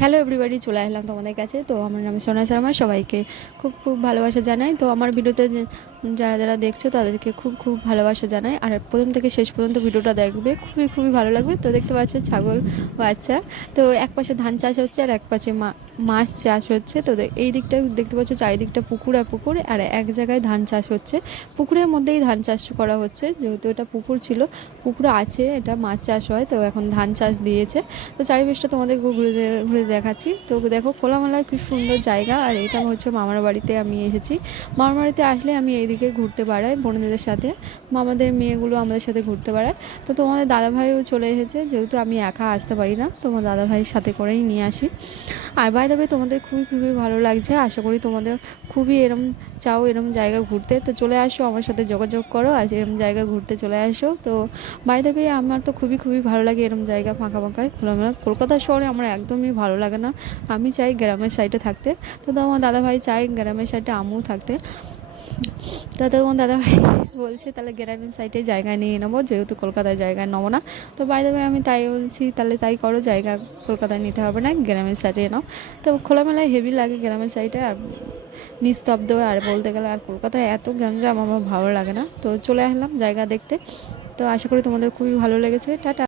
Hello everybody, চলে আসলাম তোমাদের কাছে। তো আমার নাম সোনা শর্মা। সবাইকে খুব খুব ভালোবাসা জানাই। তো আমার ভিডিওতে যারা যারা দেখছো তাদেরকে খুব খুব ভালোবাসা জানাই। আর প্রথম থেকে শেষ পর্যন্ত ভিডিওটা দেখবে, খুবই খুবই ভালো লাগবে। তো দেখতে পাচ্ছ ছাগল বাচ্চা। তো এক পাশে ধান চাষ হচ্ছে আর এক পাশে মাছ চাষ হচ্ছে। তো এই দিকটা দেখতে পাচ্ছ, চারিদিকটা পুকুর আর পুকুর, আর এক জায়গায় ধান চাষ হচ্ছে। পুকুরের মধ্যেই ধান চাষ করা হচ্ছে, যেহেতু এটা পুকুর ছিল, পুকুর আছে, এটা মাছ চাষ হয়। তো এখন ধান চাষ দিয়েছে। তো চারিপাশটা তোমাদের ঘুরে ঘুরে দেখাচ্ছি। তো দেখো, খোলামেলায় খুব সুন্দর জায়গা। আর এটা হচ্ছে মামার বাড়িতে আমি এসেছি। মামার বাড়িতে আসলে আমি এইদিকে ঘুরতে বেড়াই বোনদের সাথে। মামাদের মেয়েগুলো আমাদের সাথে ঘুরতে বেড়ায়। তো তোমাদের দাদাভাইও চলে এসেছে, যেহেতু আমি একা আসতে পারি না, তোমার দাদাভাইয়ের সাথে করেই নিয়ে আসি। আর বাই দ্য ওয়ে, তোমাদের খুবই খুবই ভালো লাগছে। আশা করি তোমাদের খুবই এরম চাও এরম জায়গা ঘুরতে। তো চলে আসো, আমার সাথে যোগাযোগ করো আর এরম জায়গা ঘুরতে চলে আসো। তো বাই দ্য ওয়ে, আমার তো খুবই খুবই ভালো লাগে এরম জায়গা, ফাঁকা ফাঁকায় খোলামেলা। কলকাতা শহরে আমার একদমই ভালো লাগে না। আমি চাই গ্রামের সাইডে থাকতে। তো আমার দাদাভাই চাই গ্রামের সাইডে আমিও থাকতে। তাতে আমার দাদাভাই বলছে তাহলে গ্রামের সাইডে জায়গা নিয়ে নেবো, যেহেতু কলকাতায় জায়গা নেবো না। তো বাই দ্য ওয়ে, আমি তাই বলছি, তাহলে তাই করো, জায়গা কলকাতায় নিতে হবে না, গ্রামের সাইডে নাও। তো খোলামেলায় হেভি লাগে গ্রামের সাইডে, আর নিস্তব্ধ। আর বলতে গেলে আর কলকাতায় এত গ্যাঞ্জাম আমার ভালো লাগে না। তো চলে আসলাম জায়গা দেখতে। তো আশা করি তোমাদের খুবই ভালো লেগেছে। টাটা।